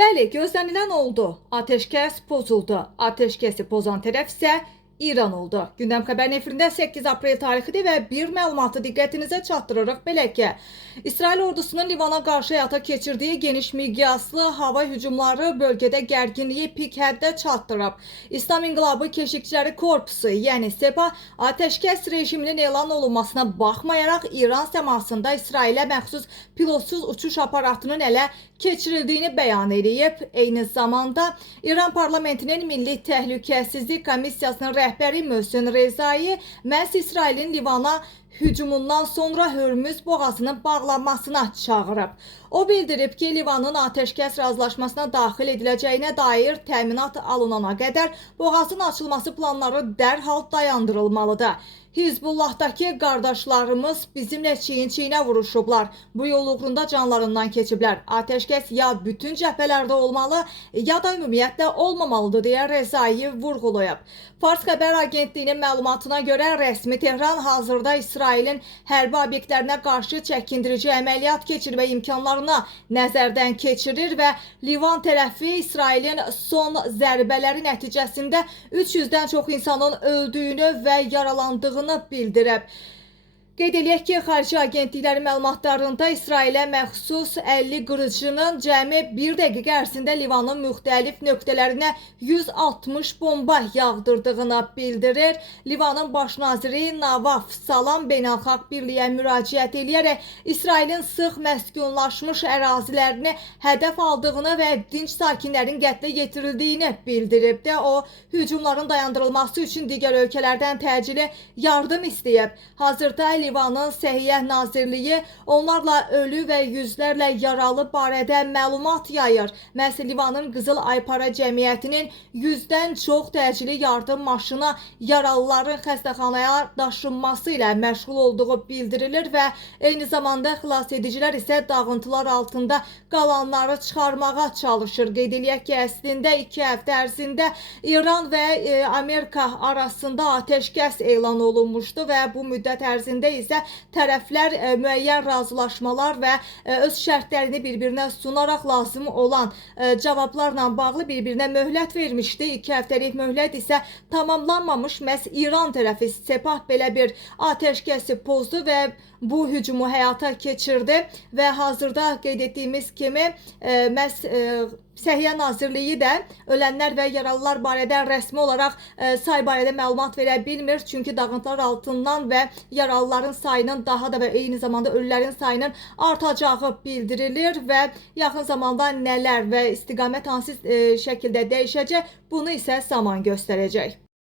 Bəli, gözlənilən oldu. Ateşkəs pozuldu. Ateşkəsi pozan tərəf isə İran oldu. Gündəm xəbərin efirində 8 aprel tarixidir və bir məlumatı diqqətinizə çatdırırıq. Belə ki, İsrail ordusunun Livana qarşı həyata keçirdiyi geniş miqyaslı hava hücumları bölgədə gərginliyi pik həddə çatdırıb. İslam İnqilabı Keşikçiləri Korpusu, yəni Sepah, ateşkəs rejiminin elan olunmasına baxmayaraq İran səmasında İsrailə məxsus pilotsuz uçuş aparatının ələ keçirildiyini bəyan edib. Eyni zamanda İran parlamentinin Milli Təhlükəsizlik Komissiyasının rəhbəri Möhsen Rezai məhz İsrailin Livana hücumundan sonra Hörmüz boğazının bağlanmasına çağırıb. O bildirib ki, Livanın ateşkəs razılaşmasına daxil ediləcəyinə dair təminat alınana qədər boğazın açılması planları dərhal dayandırılmalıdır. Hizbullah'daki qardaşlarımız bizimlə çiyin-çiyinə vuruşublar. Bu yol uğrunda canlarından keçiblər. Ateşkəs ya bütün cəbhələrdə olmalı, ya da ümumiyyətlə olmamalıdır, deyə Rezai vurğulayıb. Fars xəbər agentliyinin məlumatına görə rəsmi Tehran hazırda İsrailin hərbi obyektlərinə qarşı çəkindirici əməliyyat keçirmə imkanlarına nəzərdən keçirir və Livan tərəfi İsrailin son zərbələri nəticəsində 300-dən çox insanın öldüyünü və yaralandığını bildirib. Qeyd eləyək ki, xarici agentliklərin məlumatlarında İsrailə məxsus 50 qırıcının cəmi 1 dəqiqə ərzində Livanın müxtəlif nöqtələrinə 160 bomba yağdırdığını bildirir. Livanın baş naziri Navaf Salam beynəlxalq birliyə müraciət eləyərək İsrailin sıx məskunlaşmış ərazilərini hədəf aldığını və dinc sakinlərin qətlə yetirildiyini bildirib də o, hücumların dayandırılması üçün digər ölkələrdən təcili yardım istəyib. Hazırda Livanın Səhiyyə Nazirliyi onlarla ölü və yüzlərlə yaralı barədə məlumat yayır. Məhz Livanın Qızıl Aypara Cəmiyyətinin 100-dən çox təcili yardım maşını yaralıların xəstəxanaya daşınması ilə məşğul olduğu bildirilir və eyni zamanda xilasedicilər isə dağıntılar altında qalanları çıxarmağa çalışır. Qeyd eləyək ki, əslində 2 həftə ərzində İran və Amerika arasında ateşkəs elan olunmuşdu və bu müddət ərzində isə tərəflər müəyyən razılaşmalar və öz şərtlərini bir-birinə sunaraq lazım olan cavablarla bağlı bir-birinə möhlət vermişdi. 2 həftəlik möhlət isə tamamlanmamış. Məhz İran tərəfi Sepah belə bir ateşkəsi pozdu və bu hücumu həyata keçirdi və hazırda qeyd etdiyimiz kimi məhz Səhiyyə Nazirliyi də ölənlər və yaralılar barədə rəsmi olaraq say barədə məlumat verə bilmir. Çünki dağıntılar altından və yaralıların sayının daha da və eyni zamanda ölülərin sayının artacağı bildirilir və yaxın zamanda nələr və istiqamət hansı şəkildə dəyişəcək, bunu isə zaman göstərəcək.